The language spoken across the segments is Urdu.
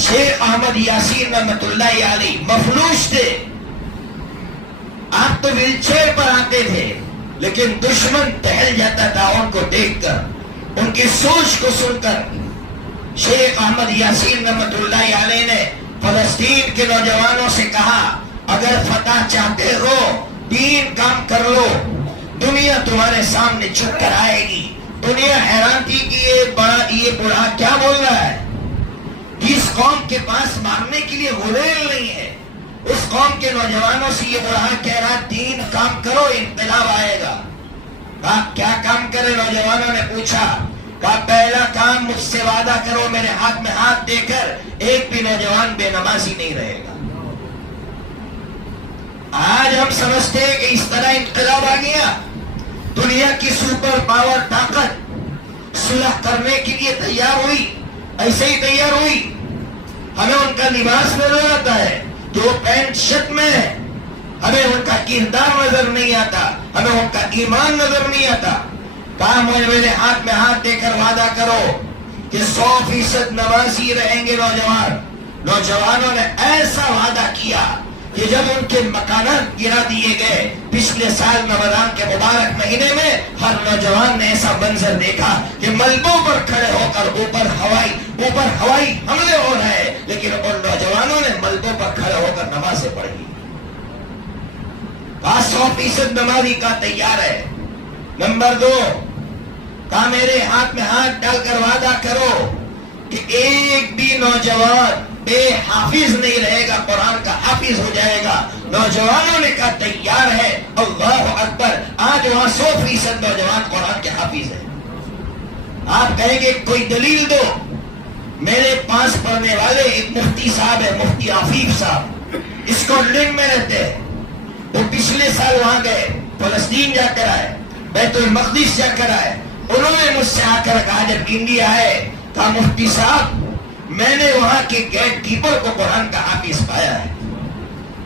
شیخ احمد یاسین رحمت اللہ علیہ مفلوج تھے. آپ تو ویل چیئر پر آتے تھے لیکن دشمن ٹہل جاتا تھا ان کو دیکھ کر, ان کی سوچ کو سن کر. شیخ احمد یاسین رحمت اللہ علیہ نے فلسطین کے نوجوانوں سے کہا اگر فتح چاہتے ہو دین کام کر لو, دنیا تمہارے سامنے جھک کر آئے گی. دنیا حیران تھی کہ یہ بڑھا کیا بول رہا ہے. جس قوم کے پاس مارنے کے لیے غلیل نہیں ہے اس قوم کے نوجوانوں سے یہ بڑھا کہہ رہا دین کام کرو انقلاب آئے گا. آپ کیا کام کرے؟ نوجوانوں نے پوچھا. کہا پہلا کام مجھ سے وعدہ کرو میرے ہاتھ میں ہاتھ دے کر ایک بھی نوجوان بے نمازی نہیں رہے گا. آج ہم سمجھتے ہیں کہ اس طرح انقلاب آ گیا. دنیا کی سپر پاور طاقت صلح کرنے کے لیے تیار ہوئی, ایسے ہی تیار ہوئی. ہمیں ان کا لباس نظر آتا ہے جو وہ پینٹ شرٹ میں ہے, ہمیں ان کا کردار نظر نہیں آتا, ہمیں ان کا ایمان نظر نہیں آتا. کہا میرے ہاتھ میں ہاتھ دے کر وعدہ کرو کہ 100% نمازی رہیں گے نوجوان. نوجوانوں نے ایسا وعدہ کیا کہ جب ان کے مکانات گرا دیے گئے پچھلے سال رمضان کے مبارک مہینے میں, ہر نوجوان نے ایسا منظر دیکھا کہ ملبوں پر کھڑے ہو کر اوپر ہوائی حملے ہو رہے ہیں لیکن ان نوجوانوں نے ملبوں پر کھڑے ہو کر نمازیں پڑھی. 100% نمازی کا تیار ہے. نمبر 2, کہا میرے ہاتھ میں ہاتھ ڈال کر وعدہ کرو کہ ایک بھی نوجوان بے حافظ نہیں رہے گا, قرآن کا حافظ ہو جائے گا. نوجوانوں نے کہا تیار ہے. اللہ اکبر, آج وہاں 100% نوجوان قرآن کے حافظ ہیں. آپ کہیں گے کوئی دلیل دو. میرے پاس پڑھنے والے ایک مفتی صاحب ہے, مفتی عفیف صاحب, اسکاٹ لینڈ میں رہتے ہیں. وہ پچھلے سال وہاں گئے, فلسطین جا کر آئے, بیت المقدس جا کر آئے. انہوں نے مجھ سے آ کر کہا جب انڈیا آئے, کہا مفتی صاحب میں نے وہاں کے گیٹ کیپر کو قرآن کا حافظ پایا ہے,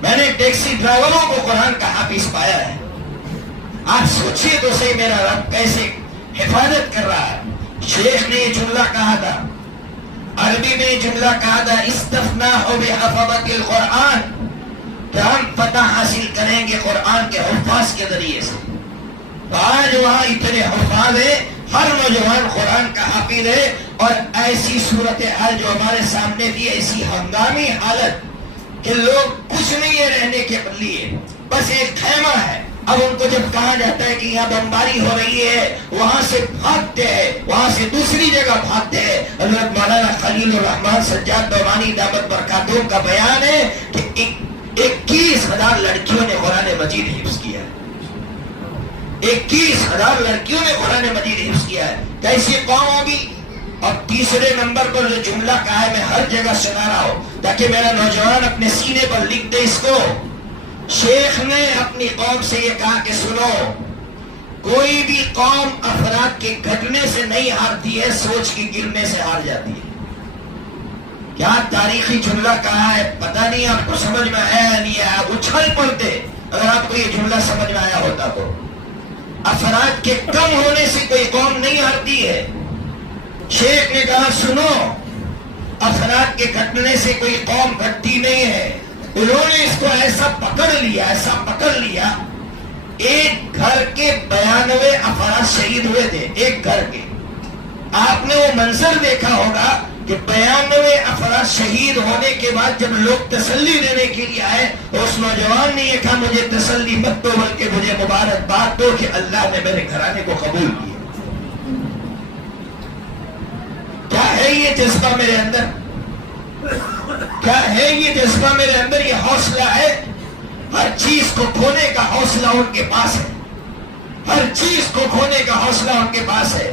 میں نے ٹیکسی ڈرائیوروں کو قرآن کا حافظ پایا ہے. آپ سوچئے تو صحیح میرا رب کیسے حفاظت کر رہا ہے. شیخ نے یہ جملہ کہا تھا, عربی میں یہ جملہ کہا تھا استثناء بحفظۃ القرآن, کہ ہم فتح حاصل کریں گے قرآن کے حفاظ کے ذریعے سے. تو آج وہاں اتنے حفاظ ہیں, ہر نوجوان قرآن کا حافظ ہے. اور ایسی صورتحال جو ہمارے سامنے تھی, ایسی ہنگامی حالت کہ لوگ کچھ نہیں ہے رہنے کے لیے, بس ایک خیمہ ہے. اب ان کو جب کہا جاتا ہے کہ یہاں بمباری ہو رہی ہے, وہاں سے بھاگتے ہیں, وہاں سے دوسری جگہ بھاگتے ہیں. حضرت مولانا خلیل الرحمان سجاد نعمانی دعوت برکاتہم کا بیان ہے کہ 21,000 لڑکیوں نے قرآن مجید حفظ کیا ہے. 21,000 لڑکیوں نے قرآن مجید حفظ کیا ہے. کیسی قوم ہوگی؟ اور تیسرے نمبر پر جو جملہ کہا ہے میں ہر جگہ سنا رہا ہوں تاکہ میرا نوجوان اپنے سینے پر لکھ دے اس کو. شیخ نے اپنی قوم سے یہ کہا کہ سنو, کوئی بھی قوم افراد کے گھٹنے سے نہیں ہارتی ہے, سوچ کے گرنے سے ہار جاتی ہے. کیا تاریخی جملہ کہا ہے پتہ نہیں آپ کو سمجھ میں آیا نہیں آیا, اچھل پڑتے اگر آپ کو یہ جملہ سمجھ میں آیا ہوتا تو. افراد کے کم ہونے سے کوئی قوم نہیں ہارتی ہے. شیخ نے کہا سنو, افراد کے گھٹنے سے کوئی قوم گھٹتی نہیں ہے. انہوں نے اس کو ایسا پکڑ لیا, ایک گھر کے 92 افراد شہید ہوئے تھے, ایک گھر کے. آپ نے وہ منظر دیکھا ہوگا کہ 92 افراد شہید ہونے کے بعد جب لوگ تسلی دینے کے لیے آئے, اس نوجوان نے یہ کہا مجھے تسلی مت دو بلکہ مجھے مبارکباد دو کہ اللہ نے میرے گھرانے کو قبول کیا. کیا ہے یہ جذبہ میرے اندر, کیا ہے یہ جذبہ میرے اندر, یہ حوصلہ ہے. ہر چیز کو کھونے کا حوصلہ ان کے پاس ہے, ہر چیز کو کھونے کا حوصلہ ان کے پاس ہے.